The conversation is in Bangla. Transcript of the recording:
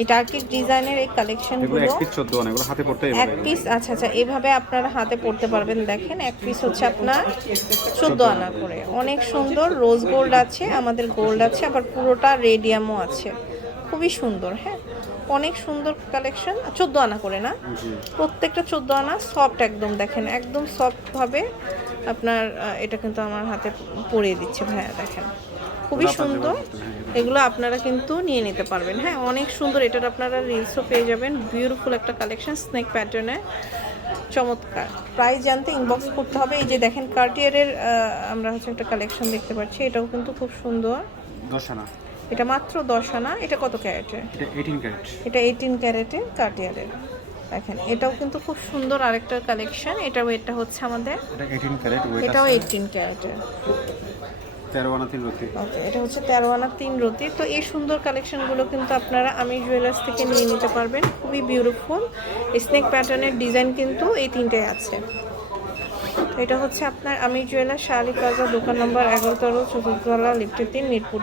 এই টার্কিশ ডিজাইনের এই কালেকশনগুলো এক পিস 14 আনা এগুলো হাতে পড়তে এক পিস আচ্ছা আচ্ছা এভাবে আপনারা হাতে পড়তে পারবেন দেখেন এক পিস হচ্ছে আপনার চোদ্দ আনা করে। অনেক সুন্দর রোজ গোল্ড আছে আমাদের গোল্ড আছে আবার পুরোটা রেডিয়ামও আছে। খুবই সুন্দর হ্যাঁ? অনেক সুন্দর কালেকশন চোদ্দ আনা করে না? প্রত্যেকটা চোদ্দ আনা সফট একদম দেখেন একদম সফট ভাবে আপনার এটা কিন্তু আমার হাতে পরিয়ে দিচ্ছে ভাইয়া দেখেন। খুবই সুন্দর। এগুলো। আপনারা কিন্তু নিয়ে নিতে পারবেন। হ্যাঁ অনেক সুন্দর এটার আপনারা রিলসও পেয়ে যাবেন। বিউটিফুল একটা কালেকশন স্নেক প্যাটার্নে চমৎকার। প্রাইস জানতে ইনবক্স করতে হবে। এই যে দেখেন কার্টিয়ারের আমরা হচ্ছে একটা কালেকশন দেখতে পাচ্ছি। এটাও কিন্তু খুব সুন্দর। 10 আনা। এটা মাত্র দশ আনা এটা কত ক্যারেটের? এটা 18 ক্যারেট। এটা এইটিন ক্যারেটের কার্টিয়ারের দেখেন এটাও কিন্তু খুব সুন্দর আরেকটা কালেকশন এটা ওয়েটটা হচ্ছে আমাদের এটা 18 ক্যারেট ওয়েট এটাও এইটিন ক্যারেটের। 13 আনা তিন রতি। ওকে এটা হচ্ছে তেরো আনা তিন রতি। তো এই সুন্দর কালেকশনগুলো কিন্তু আপনারা আমি জুয়েলার্স থেকে নিয়ে নিতে পারবেন খুবই বিউটিফুল স্নেক প্যাটার্নের ডিজাইন কিন্তু এই তিনটাই আছে। এটা হচ্ছে আপনার আমি জুয়েলার শালি প্লাজা দোকান নম্বর এগারো তেরো চতুর্থতলা লিফটের তিন মিরপুর।